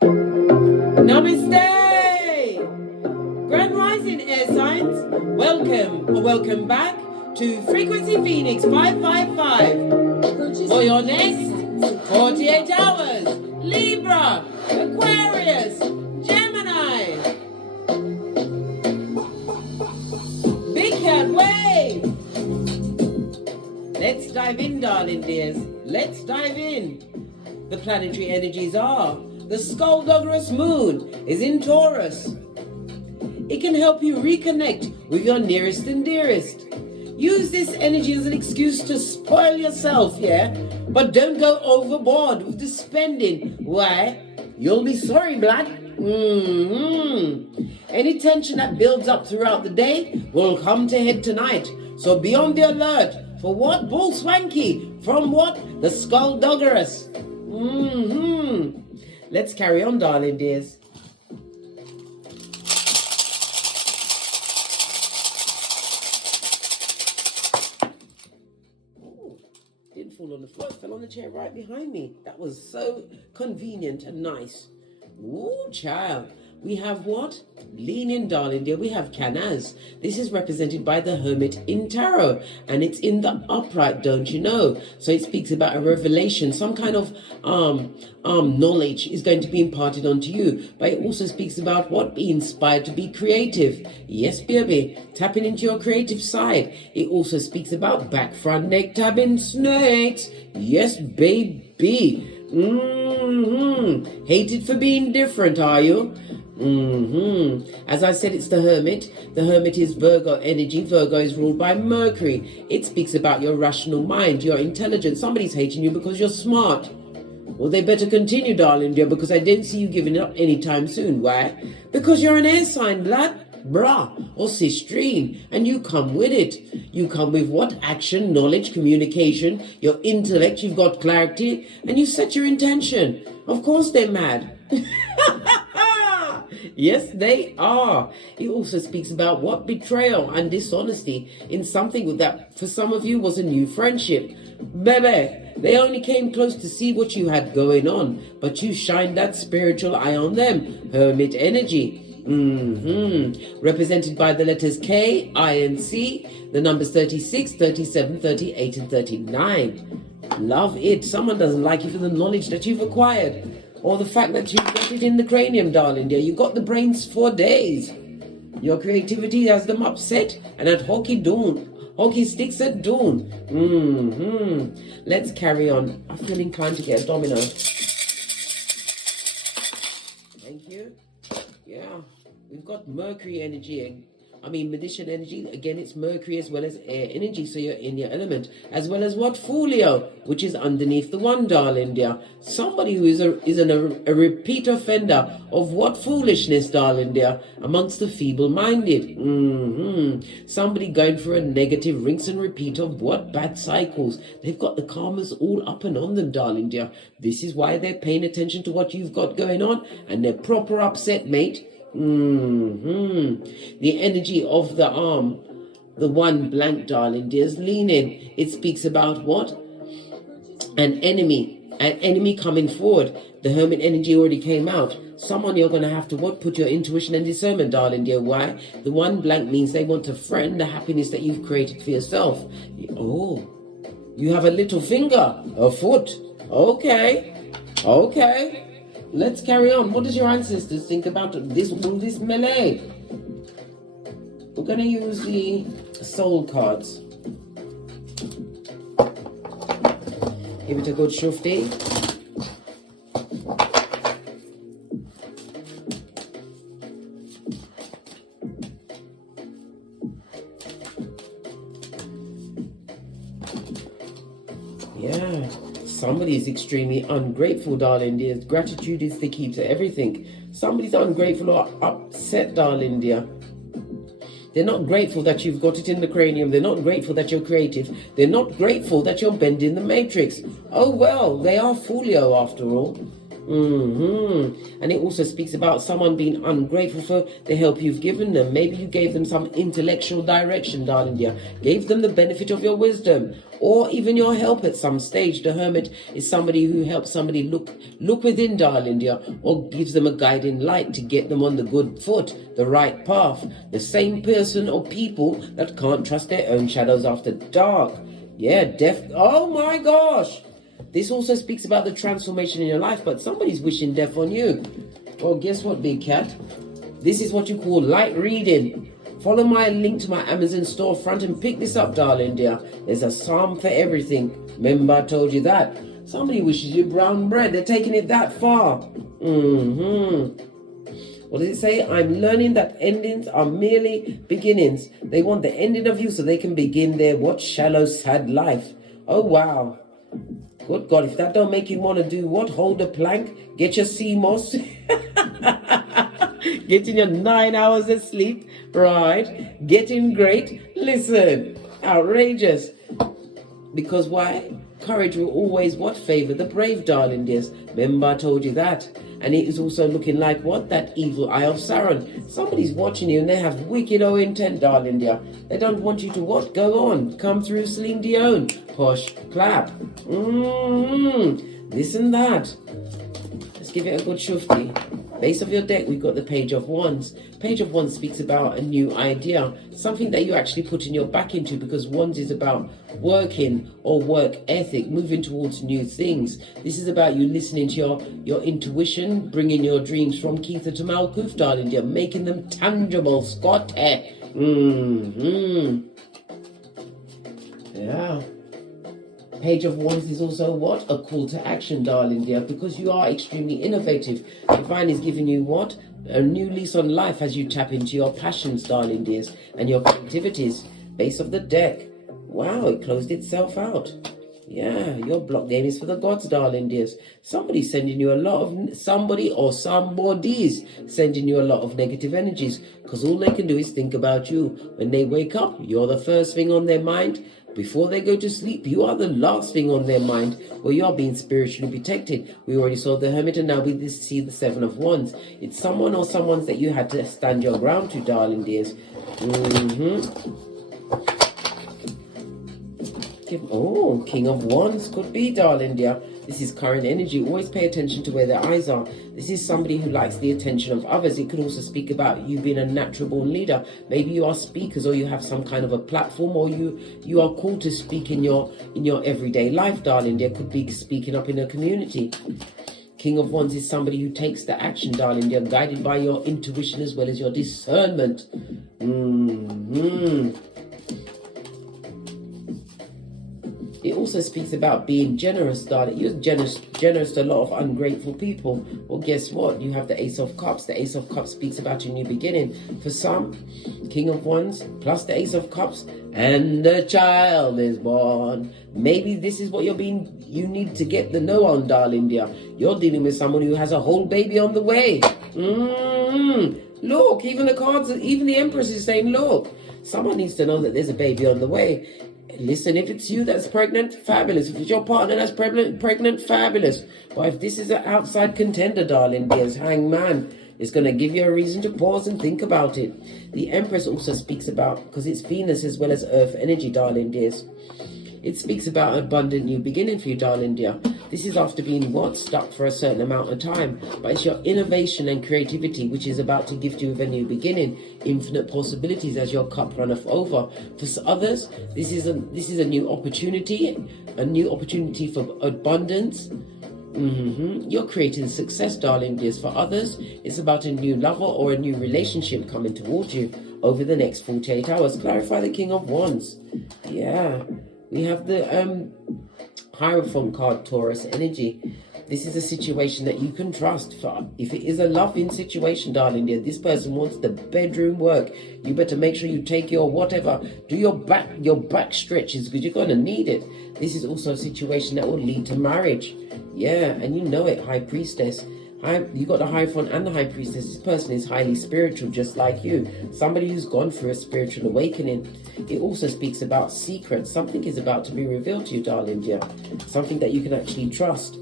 Namaste! Grand Rising Air Signs, welcome back to Frequency Phoenix 555 for your next 48 hours. Libra, Aquarius, Gemini. Big Cat Wave. Let's dive in, darling dears. Let's dive in. The planetary energies are: the skullduggerous moon is in Taurus. It can help you reconnect with your nearest and dearest. Use this energy as an excuse to spoil yourself, yeah? But don't go overboard with the spending. Why? You'll be sorry, blood. Any tension that builds up throughout the day will come to head tonight. So be on the alert for what? Bull swanky. From what? The skullduggerous. Let's carry on, darling dears. Didn't fall on the floor, it fell on the chair right behind me. That was so convenient and nice. Ooh, child. We have what? Lean in, darling dear. We have Canaz. This is represented by the Hermit in Tarot, and it's in the upright, don't you know? So it speaks about a revelation, some kind of knowledge is going to be imparted onto you. But it also speaks about what? Be inspired to be creative. Yes, baby. Tapping into your creative side. It also speaks about back front neck tabbing snakes. Yes, baby. Hated for being different, are you? As I said, it's the Hermit. The Hermit is Virgo energy. Virgo is ruled by Mercury. It speaks about your rational mind, your intelligence. Somebody's hating you because you're smart. Well, they better continue, darling dear, because I didn't see you giving it up anytime soon. Why? Because you're an air sign, blood. Brah, or sistrine, and you come with it. You come with what? Action, knowledge, communication, your intellect, you've got clarity, and you set your intention. Of course they're mad. Yes, they are. It also speaks about what? Betrayal and dishonesty in something that for some of you was a new friendship. Baby, they only came close to see what you had going on, but you shined that spiritual eye on them. Hermit energy. Represented by the letters K, I, and C, the numbers 36, 37, 38, and 39. Love it. Someone doesn't like you for the knowledge that you've acquired, or the fact that you've got it in the cranium, darling dear. You got the brains for days. Your creativity has them upset, and at hockey sticks at dawn. Let's carry on. I feel inclined to get a domino. Thank you. Yeah. We've got Mercury energy, magician energy. Again, it's Mercury as well as air energy, so you're in your element. As well as what? Folio, which is underneath the one, darling dear. Somebody who is a repeat offender of what? Foolishness, darling dear, amongst the feeble-minded. Somebody going for a negative rinse and repeat of what? Bad cycles. They've got the karmas all up and on them, darling dear. This is why they're paying attention to what you've got going on, and they're proper upset, mate. The energy of the arm, the one blank, darling dears, lean in. It speaks about what? An enemy coming forward. The Hermit energy already came out. Someone you're going to have to what? Put your intuition and discernment, darling dear. Why? The one blank means they want to threaten the happiness that you've created for yourself. Oh, you have a little finger, a foot. Okay. Let's carry on. What does your ancestors think about all this melee? We're going to use the soul cards. Give it a good shufti. Yeah. Somebody is extremely ungrateful, darling dear. Gratitude is the key to everything. Somebody's ungrateful or upset, darling dear. They're not grateful that you've got it in the cranium. They're not grateful that you're creative. They're not grateful that you're bending the matrix. Oh well, they are folio after all. And it also speaks about someone being ungrateful for the help you've given them. Maybe you gave them some intellectual direction, darling dear. Gave them the benefit of your wisdom, or even your help at some stage. The hermit is somebody who helps somebody look within, darling dear, or gives them a guiding light to get them on the good foot, the right path. The same person or people that can't trust their own shadows after dark. Yeah, oh my gosh. This also speaks about the transformation in your life, but somebody's wishing death on you. Well, guess what, big cat? This is what you call light reading. Follow my link to my Amazon storefront and pick this up, darling dear. There's a psalm for everything. Remember I told you that? Somebody wishes you brown bread. They're taking it that far. What does it say? I'm learning that endings are merely beginnings. They want the ending of you so they can begin their what shallow, sad life. Oh, wow. Good God, if that don't make you want to do what? Hold a plank, get your sea moss, getting your 9 hours of sleep, right? Getting great. Listen, outrageous. Because why? Courage will always what? Favor the brave, darling dears. Remember I told you that. And it is also looking like what? That evil eye of Sauron. Somebody's watching you and they have wicked intent, darling dear. They don't want you to what? Go on. Come through Celine Dion. Push, clap. This and that. Let's give it a good shufti. Base of your deck, we've got the Page of Wands. Page of Wands speaks about a new idea, something that you're actually putting your back into, because Wands is about working or work ethic, moving towards new things. This is about you listening to your intuition, bringing your dreams from Keitha to Malkuth, darling dear, making them tangible, Scott. Yeah. Page of Wands is also what? A call to action, darling dear, because you are extremely innovative. Divine is giving you what? A new lease on life as you tap into your passions, darling dears, and your creativities. Base of the deck. Wow, it closed itself out. Yeah, your block game is for the gods, darling dears. Somebody's sending you a lot of, somebody's sending you a lot of negative energies, because all they can do is think about you. When they wake up, you're the first thing on their mind. Before they go to sleep, you are the last thing on their mind, or you are being spiritually protected. We already saw the Hermit, and now we see the Seven of Wands. It's someone or someone's that you had to stand your ground to, darling dears. Oh, King of Wands could be, darling dear. This is current energy. Always pay attention to where their eyes are. This is somebody who likes the attention of others. It could also speak about you being a natural born leader. Maybe you are speakers, or you have some kind of a platform, or you are called to speak in your everyday life, darling dear. Could be speaking up in a community. King of Wands is somebody who takes the action, darling dear, guided by your intuition as well as your discernment. It also speaks about being generous, darling. You're generous to a lot of ungrateful people. Well, guess what? You have the Ace of Cups. The Ace of Cups speaks about a new beginning. For some, King of Wands plus the Ace of Cups, and a child is born. Maybe this is what you need to get the know on, darling dear. You're dealing with someone who has a whole baby on the way. Look, even the cards, even the Empress is saying, look, someone needs to know that there's a baby on the way. Listen, if it's you that's pregnant, fabulous. If it's your partner that's pregnant, fabulous. But if this is an outside contender, darling dears, Hangman, it's going to give you a reason to pause and think about it. The Empress also speaks about, because it's Venus as well as Earth energy, darling dears. It speaks about an abundant new beginning for you, darling dear. This is after being stuck for a certain amount of time. But it's your innovation and creativity which is about to gift you with a new beginning. Infinite possibilities as your cup runneth over. For others, this is a new opportunity. A new opportunity for abundance. You're creating success, darling dears. For others, it's about a new lover or a new relationship coming towards you over the next 48 hours. Clarify the King of Wands. Yeah. We have the Hierophant card, Taurus energy. This is a situation that you can trust. If it is a loving situation, darling dear, this person wants the bedroom work. You better make sure you take your whatever, do your back stretches, because you're going to need it. This is also a situation that will lead to marriage. Yeah, and you know it, High Priestess. You got the Hierophant and the High Priestess. This person is highly spiritual, just like you. Somebody who's gone through a spiritual awakening. It also speaks about secrets. Something is about to be revealed to you, darling dear. Something that you can actually trust.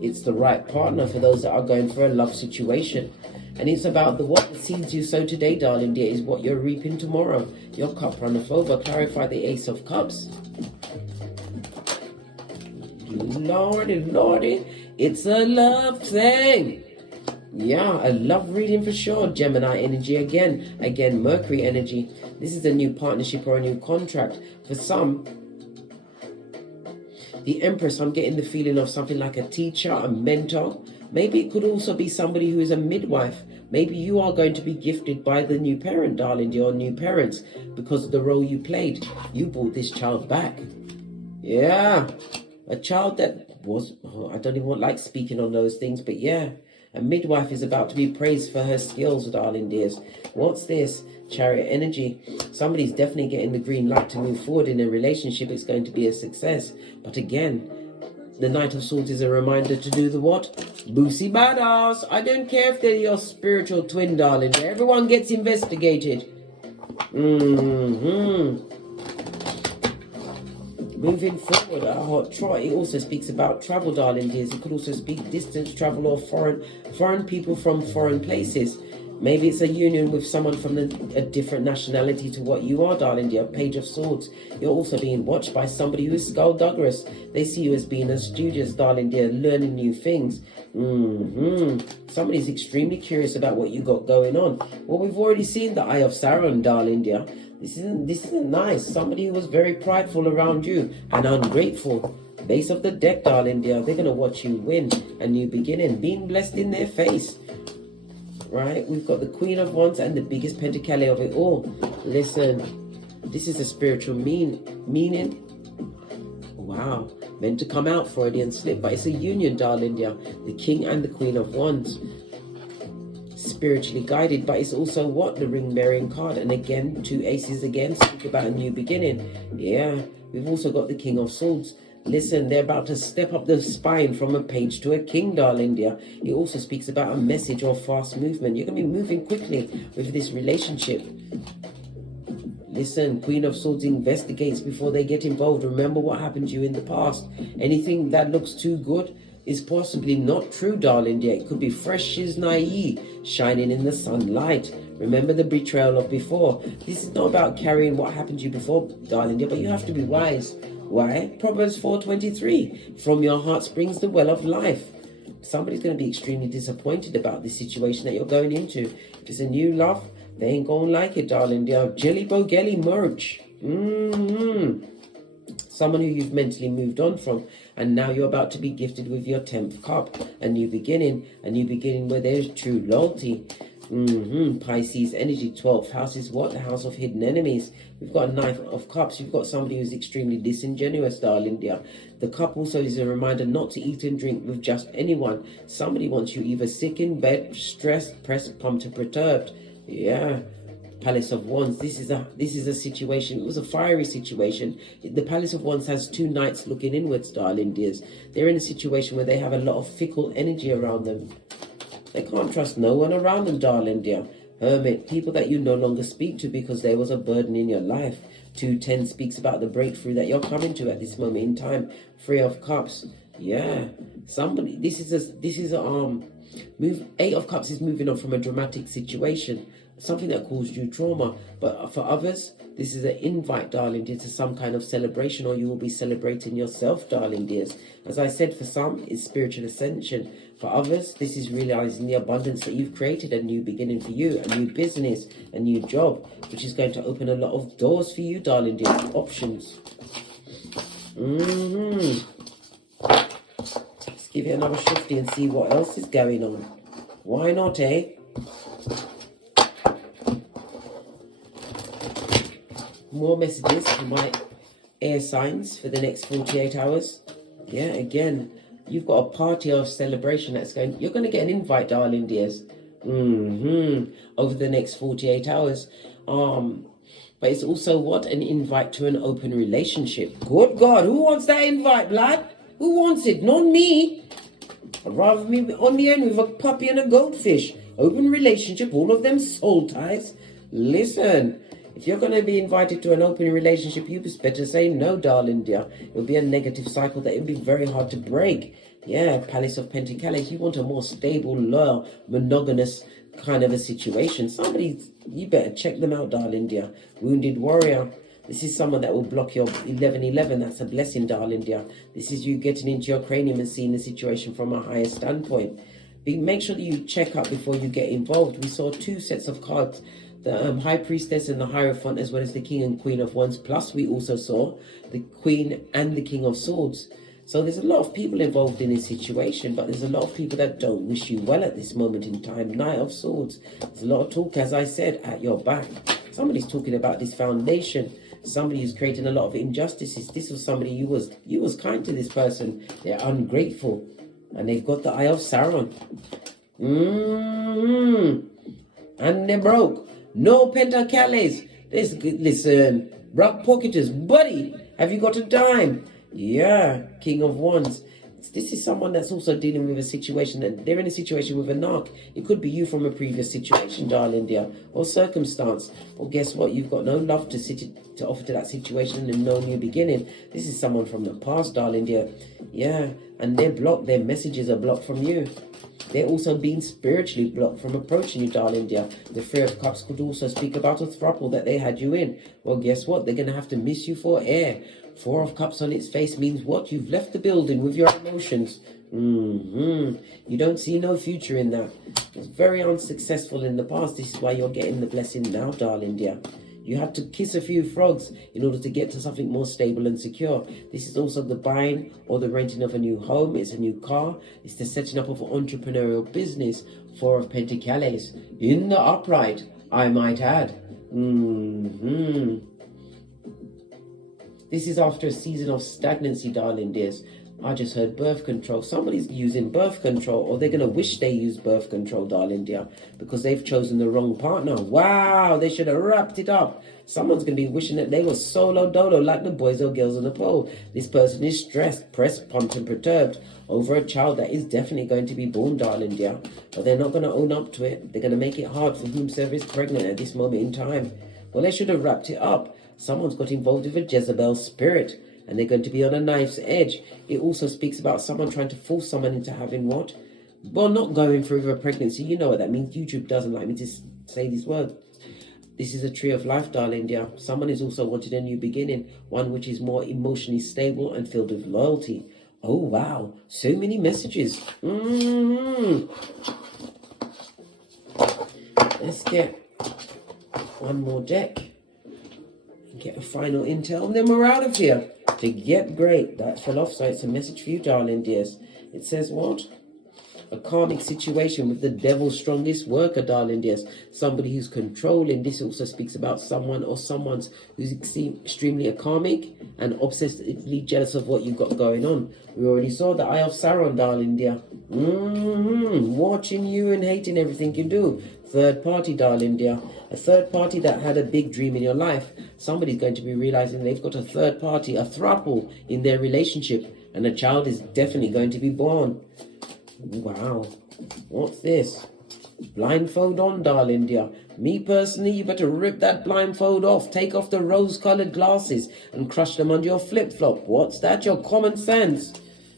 It's the right partner for those that are going for a love situation. And it's about what the seeds you sow today, darling dear, is what you're reaping tomorrow. Your cup runneth over. Clarify the Ace of Cups. Lordy, Lordy, it's a love thing. Yeah, a love reading for sure. Gemini energy again. Again, Mercury energy. This is a new partnership or a new contract. For some, the Empress, I'm getting the feeling of something like a teacher, a mentor. Maybe it could also be somebody who is a midwife. Maybe you are going to be gifted by the new parent, darling, your new parents, because of the role you played. You brought this child back. Yeah, a child that was, I don't even like speaking on those things, but yeah, a midwife is about to be praised for her skills, darling dears. What's this? Chariot energy. Somebody's definitely getting the green light to move forward in a relationship. It's going to be a success. But again, the Knight of Swords is a reminder to do the what? Boosie badass. I don't care if they're your spiritual twin, darling. Everyone gets investigated. Moving forward, a hot trot. It also speaks about travel, darling dears. It could also speak distance travel or foreign people from foreign places. Maybe it's a union with someone from a different nationality to what you are, darling dear. Page of Swords. You're also being watched by somebody who is skullduggerous. They see you as being a studious, darling dear, learning new things. Somebody's extremely curious about what you got going on. Well, we've already seen the Eye of Sauron, darling dear. This isn't nice. Somebody who was very prideful around you and ungrateful. Base of the deck, darling dear. They're going to watch you win a new beginning. Being blessed in their face. Right, we've got the Queen of Wands and the biggest pentacale of it all. Listen, this is a spiritual meaning. Wow, meant to come out Freudian slip, but it's a union, darling dear. The King and the Queen of Wands. Spiritually guided, but it's also what? The ring bearing card. And again, two aces again, speak about a new beginning. Yeah, we've also got the King of Swords. Listen, they're about to step up the spine from a page to a king, darling dear. It also speaks about a message or fast movement. You're going to be moving quickly with this relationship. Listen, Queen of Swords investigates before they get involved. Remember what happened to you in the past. Anything that looks too good is possibly not true, darling dear. It could be fresh as naive, shining in the sunlight. Remember the betrayal of before. This is not about carrying what happened to you before, darling dear, but you have to be wise. Why? Proverbs 4:23. From your heart springs the well of life. Somebody's going to be extremely disappointed about this situation that you're going into. If it's a new love, they ain't going to like it, darling dear. Jelly Bogelli merch. Someone who you've mentally moved on from, and now you're about to be gifted with your 10th cup. A new beginning where there's true loyalty. Pisces energy. 12th house is what? The house of hidden enemies. We've got a Knight of Cups. You've got somebody who's extremely disingenuous, darling dear. The cup also is a reminder not to eat and drink with just anyone. Somebody wants you either sick in bed, stressed, pressed, pumped, or perturbed. Yeah. Palace of Wands. This is a situation. It was a fiery situation. The Palace of Wands has two knights looking inwards, darling dears. They're in a situation where they have a lot of fickle energy around them. They can't trust no one around them, darling dear. Hermit, people that you no longer speak to because there was a burden in your life. 210 speaks about the breakthrough that you're coming to at this moment in time. 3 of Cups. Yeah. Somebody, Eight of Cups is moving on from a dramatic situation. Something that caused you trauma. But for others, this is an invite, darling dear, to some kind of celebration, or you will be celebrating yourself, darling dears. As I said, for some, it's spiritual ascension. For others, this is realizing the abundance that you've created, a new beginning for you, a new business, a new job, which is going to open a lot of doors for you, darling dear. Options. Let's give it another shifty and see what else is going on. Why not, eh? More messages for my air signs for the next 48 hours. Yeah, again, you've got a party of celebration that's going. You're going to get an invite, darling dears. Over the next 48 hours. But it's also what? An invite to an open relationship. Good God, who wants that invite, blood? Who wants it? Not me. I'd rather be on the end with a puppy and a goldfish. Open relationship, all of them soul ties. Listen. If you're going to be invited to an open relationship, you better say no, darling dear. It'll be a negative cycle that it'll be very hard to break. Yeah, Palace of Pentacles. You want a more stable, loyal, monogamous kind of a situation. Somebody, you better check them out, darling dear. Wounded Warrior. This is someone that will block your 1111. That's a blessing, darling dear. This is you getting into your cranium and seeing the situation from a higher standpoint. Make sure that you check up before you get involved. We saw 2 sets of cards. The High Priestess and the Hierophant, as well as the King and Queen of Wands. Plus, we also saw the Queen and the King of Swords. So there's a lot of people involved in this situation, but there's a lot of people that don't wish you well at this moment in time. Knight of Swords. There's a lot of talk, as I said, at your back. Somebody's talking about this foundation. Somebody who's creating a lot of injustices. This was somebody you was kind to this person. They're ungrateful. And they've got the Eye of Sauron. And they're broke. No Pentacles. Listen, rock pocketers, buddy. Have you got a dime? Yeah, King of Wands. This is someone that's also dealing with a situation that they're in a situation with a narc. It could be you from a previous situation, darling dear, or circumstance. Well, guess what? You've got no love to offer to that situation and no new beginning. This is someone from the past, darling dear. Yeah, and they're blocked. Their messages are blocked from you. They're also being spiritually blocked from approaching you, darling dear. The Three of Cups could also speak about a throuple that they had you in. Well, guess what? They're going to have to miss you for air. 4 of Cups on its face means what? You've left the building with your emotions. You don't see no future in that. It's very unsuccessful in the past. This is why you're getting the blessing now, darling dear. You had to kiss a few frogs in order to get to something more stable and secure. This is also the buying or the renting of a new home. It's a new car. It's the setting up of an entrepreneurial business. 4 of Pentacles. In the upright, I might add. This is after a season of stagnancy, darling dears. I just heard birth control. Somebody's using birth control, or they're going to wish they used birth control, darling dear, because they've chosen the wrong partner. Wow, they should have wrapped it up. Someone's going to be wishing that they were solo dolo like the boys or girls on the pole. This person is stressed, pressed, pumped and perturbed over a child that is definitely going to be born, darling dear. But they're not going to own up to it. They're going to make it hard for whomsoever is pregnant at this moment in time. Well, they should have wrapped it up. Someone's got involved with a Jezabel spirit, and they're going to be on a knife's edge. It also speaks about someone trying to force someone into having what? Well, not going through a pregnancy. You know what that means. YouTube doesn't like me to say these words. This is a tree of life, darling dear. Someone is also wanting a new beginning, one which is more emotionally stable and filled with loyalty. Oh, wow. So many messages. Let's get one more deck. Get a final intel, and then we're out of here. To get great. That fell off, so it's a message for you, darling dears. It says what? A karmic situation with the devil's strongest worker, darling dears. Somebody who's controlling. This also speaks about someone or someone's who's extremely a karmic and obsessively jealous of what you've got going on. We already saw the Eye of Sauron, darling dear. Watching you and hating everything you do. Third party, darling dear. A third party that had a big dream in your life. Somebody's going to be realizing they've got a third party, a throuple in their relationship, and a child is definitely going to be born. Wow. What's this? Blindfold on, darling dear. Me personally, you better rip that blindfold off. Take off the rose-colored glasses and crush them under your flip-flop. What's that? Your common sense.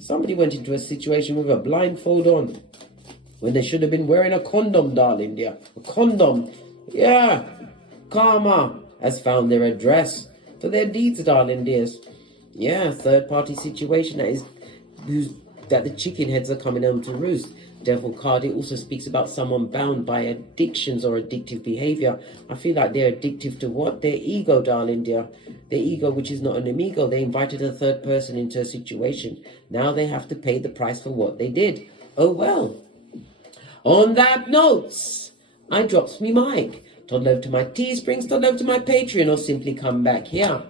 Somebody went into a situation with a blindfold on when they should have been wearing a condom, darling dear. A condom. Yeah. Karma has found their address for their deeds, darling dears. Yeah, third-party situation that the chicken heads are coming home to roost. Devil card, it also speaks about someone bound by addictions or addictive behavior. I feel like they're addictive to what? Their ego, darling dear. Their ego, which is not an amigo. They invited a third person into a situation. Now they have to pay the price for what they did. Oh, well. On that note, I drops me mic. Toddle over to my Teesprings, toddle over to my Patreon, or simply come back here.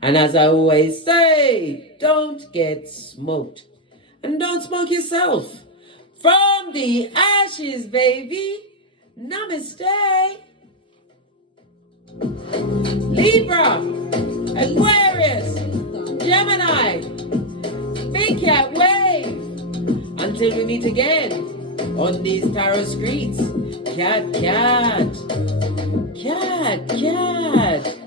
And as I always say, don't get smoked. And don't smoke yourself. From the ashes, baby. Namaste. Libra, Aquarius, Gemini, Big Cat Wave. Until we meet again on these tarot streets. Cat, cat. Cat, cat.